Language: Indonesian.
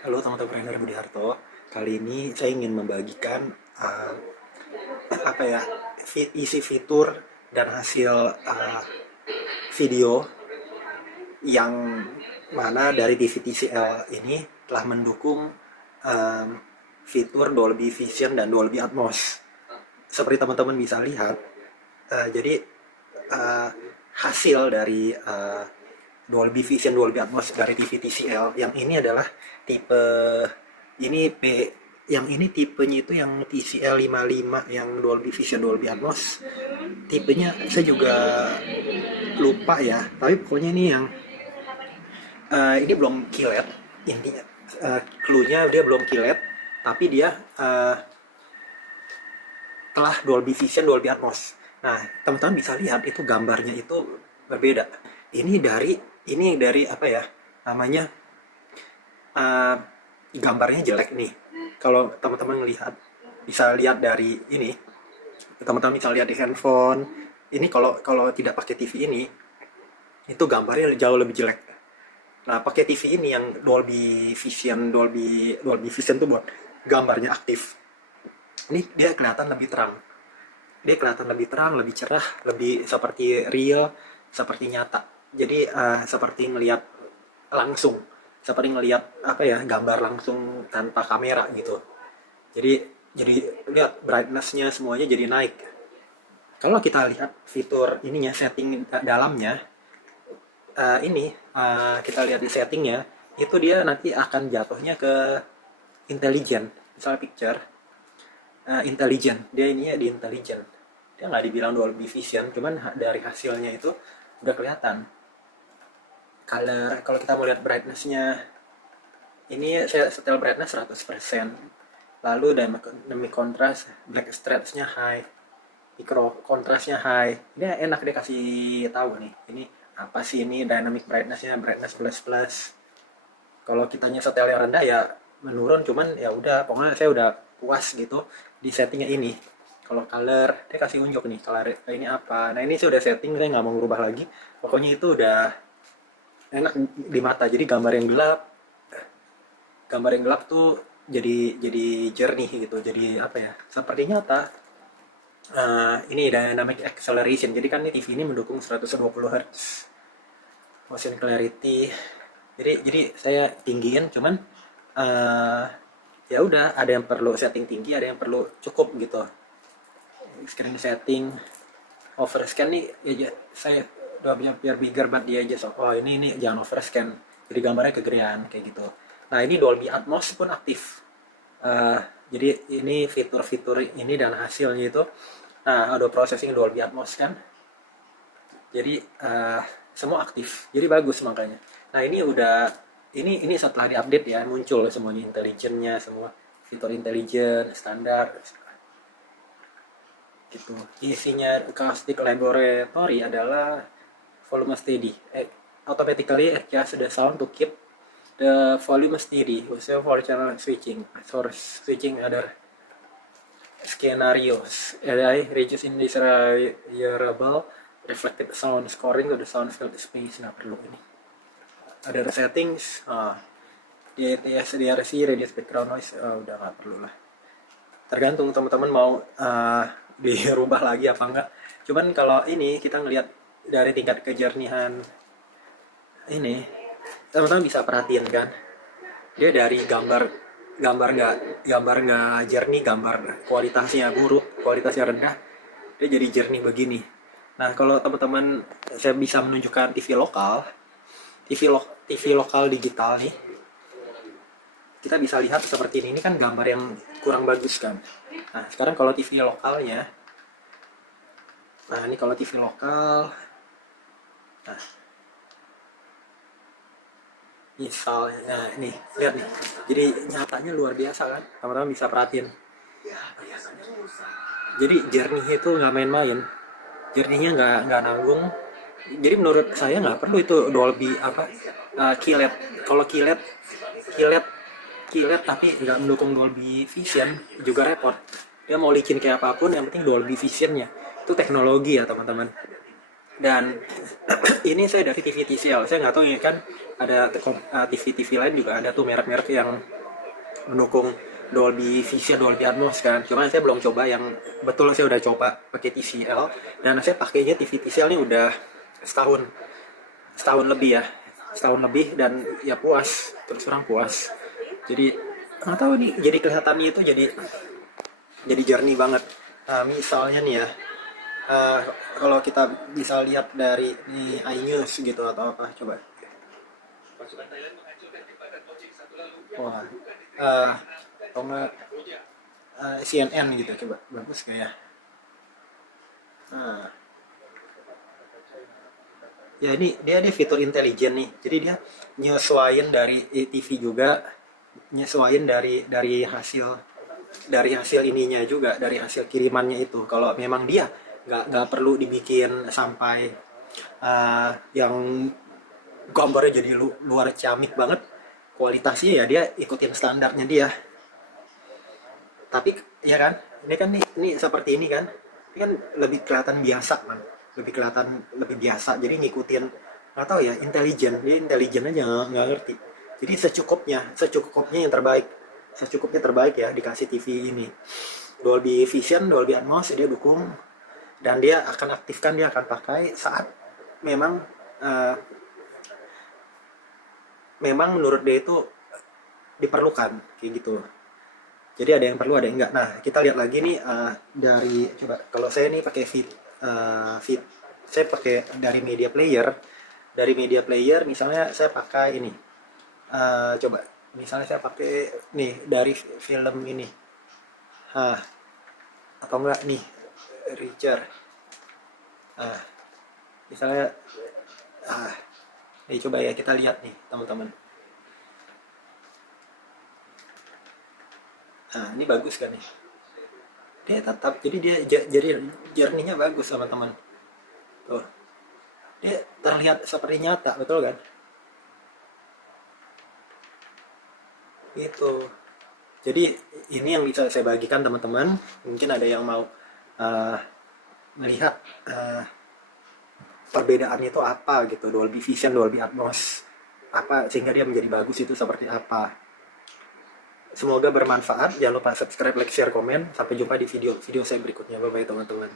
Halo teman-teman trainer Budi Harto. Kali ini saya ingin membagikan apa ya isi fitur dan hasil video yang mana dari TV TCL ini telah mendukung um, fitur Dolby Vision dan Dolby Atmos. Seperti teman-teman bisa lihat, jadi uh, hasil dari Dolby Vision, Dolby Atmos dari TV TCL yang ini adalah tipe ini P yang ini tipenya itu yang TCL 55 yang Dolby Vision Dolby Atmos. Tipenya saya juga lupa ya, tapi pokoknya ini yang ini belum kilet. Intinya clue-nya dia belum kilet, tapi dia telah Dolby Vision Dolby Atmos. Nah, teman-teman bisa lihat itu gambarnya itu berbeda. Ini dari apa ya namanya, uh, gambarnya jelek nih. Kalau teman-teman lihat, bisa lihat dari ini, teman-teman bisa lihat di handphone. Ini kalau kalau tidak pakai TV ini, itu gambarnya jauh lebih jelek. Nah, pakai TV ini yang Dolby Vision, Dolby Dolby Vision tuh buat gambarnya aktif. Ini dia kelihatan lebih terang. Dia kelihatan lebih terang, lebih cerah, lebih seperti real, seperti nyata. Jadi seperti ngelihat langsung, seperti ngelihat apa ya, gambar langsung tanpa kamera gitu. Jadi lihat brightness-nya semuanya jadi naik. Kalau kita lihat fitur ininya, setting dalamnya, ini kita lihat di settingnya, itu dia nanti akan jatuhnya ke intelligent, misalnya picture intelligent, dia ininya di intelligent. Dia nggak dibilang Dolby Vision, cuman dari hasilnya itu udah kelihatan. Kalau kita mau lihat brightness-nya, ini saya setel brightness 100%. Lalu dynamic contrast, black stretch-nya high, micro contrast-nya high. Ini enak dia kasih tahu nih. Ini apa sih, ini dynamic brightness-nya, brightness plus plus. Kalau kitanya setel yang rendah ya menurun, cuman ya udah, pokoknya saya udah puas gitu di settingnya ini. Kalau color, dia kasih unjuk nih, color ini apa. Nah, ini sudah setting, saya nggak mau ngubah lagi. Pokoknya itu udah enak di mata. Jadi gambar yang gelap tuh jadi jernih gitu. Jadi apa ya? Seperti nyata. Ini dynamic acceleration. Jadi kan ini TV ini mendukung 120 Hz motion clarity. Jadi saya tinggiin, cuman ya udah, ada yang perlu setting tinggi, ada yang perlu cukup gitu. Screen setting overscan nih ya, saya udah punya biar bigger buat dia aja. So, oh ini jangan overscan, jadi gambarnya kegedean kayak gitu. Nah, ini Dolby Atmos pun aktif. Jadi ini fitur-fitur ini dan hasilnya itu, nah audio processing Dolby Atmos kan, jadi semua aktif, jadi bagus makanya. Nah, ini udah, ini setelah diupdate ya, muncul semuanya, intelligentnya, semua fitur intelligent standar gitu. Isinya acoustic laboratory adalah volume steady, automatically adjust the sound to keep the volume steady, also for channel switching, source switching, other scenarios. AI reaches indesirable reflected sound scoring to the sound field space. Nggak perlu ini. Ada settings, DTS, DRC, radius background noise, udah nggak perlu lah. Tergantung teman-teman mau dirubah lagi apa enggak. Cuman kalau ini kita ngelihat dari tingkat kejernihan ini, teman-teman bisa perhatiin kan, dia dari gambar nggak jernih, gambar kualitasnya buruk, kualitasnya rendah, dia jadi jernih begini. Nah, kalau teman-teman, saya bisa menunjukkan TV lokal digital nih, kita bisa lihat seperti ini kan gambar yang kurang bagus kan. Nah, sekarang kalau TV lokalnya, nah ini kalau TV lokal, nah misalnya, nah ini lihat nih, jadi nyatanya luar biasa kan, teman-teman bisa perhatiin. Jadi jernih itu nggak main-main, jernihnya nggak nanggung. Jadi menurut saya nggak perlu itu Dolby apa, kilet. Kalau kilet kilet tapi nggak mendukung Dolby Vision juga repot. Dia mau licin kayak apapun, yang penting Dolby Visionnya. Itu teknologi ya teman-teman. Dan ini saya dari TV TCL, saya nggak tahu ya kan ada TV-TV lain juga ada tuh merek-merek yang mendukung Dolby Vision, Dolby Atmos kan. Cuma saya belum coba yang betul, saya udah coba pakai TCL dan saya pakainya TV TCL ini udah setahun setahun lebih ya, setahun lebih, dan ya puas, terus terang puas. Jadi nggak tahu nih, jadi kelihatannya itu jadi jernih banget. Nah, misalnya nih ya, eh, kalau kita bisa lihat dari nih iNews gitu atau apa, coba. Wah, eh atau nggak CNN gitu, coba bagus gak ya? Nah, ya ini dia fitur intelijen nih. Jadi dia nyesuaiin dari TV juga, nyesuaiin dari hasil ininya juga, dari hasil kirimannya itu. Kalau memang dia nggak perlu dibikin sampai yang gambarnya jadi luar ciamik banget, kualitasnya ya dia ikutin standarnya dia. Tapi ya kan, ini kan ini seperti ini kan, ini kan lebih kelihatan biasa kan, lebih kelihatan lebih biasa, jadi ngikutin, nggak tahu ya, intelijen, dia intelijen aja, nggak ngerti. Jadi secukupnya yang terbaik, secukupnya terbaik ya dikasih TV ini. Dolby Vision, Dolby Atmos dia dukung, dan dia akan aktifkan, dia akan pakai saat memang eh, memang menurut dia itu diperlukan kayak gitu. Jadi ada yang perlu, ada yang enggak. Nah, kita lihat lagi nih, dari coba, kalau saya nih pakai feed, saya pakai dari media player. Dari media player misalnya saya pakai ini. Coba misalnya saya pakai nih dari film ini. Ah, atau enggak nih Richard. Ah, misalnya nih coba ya kita lihat nih, teman-teman. Nah, ini bagus kan nih. Dia tetap, jadi dia jadi jernihnya bagus, teman-teman. Tuh, dia terlihat seperti nyata, betul kan? Itu. Jadi ini yang bisa saya bagikan, teman-teman. Mungkin ada yang mau uh, melihat perbedaannya itu apa gitu, Dolby Vision, Dolby Atmos, apa sehingga dia menjadi bagus itu seperti apa. Semoga bermanfaat. Jangan lupa subscribe, like, share, komen. Sampai jumpa di video saya berikutnya. Bye bye, teman-teman.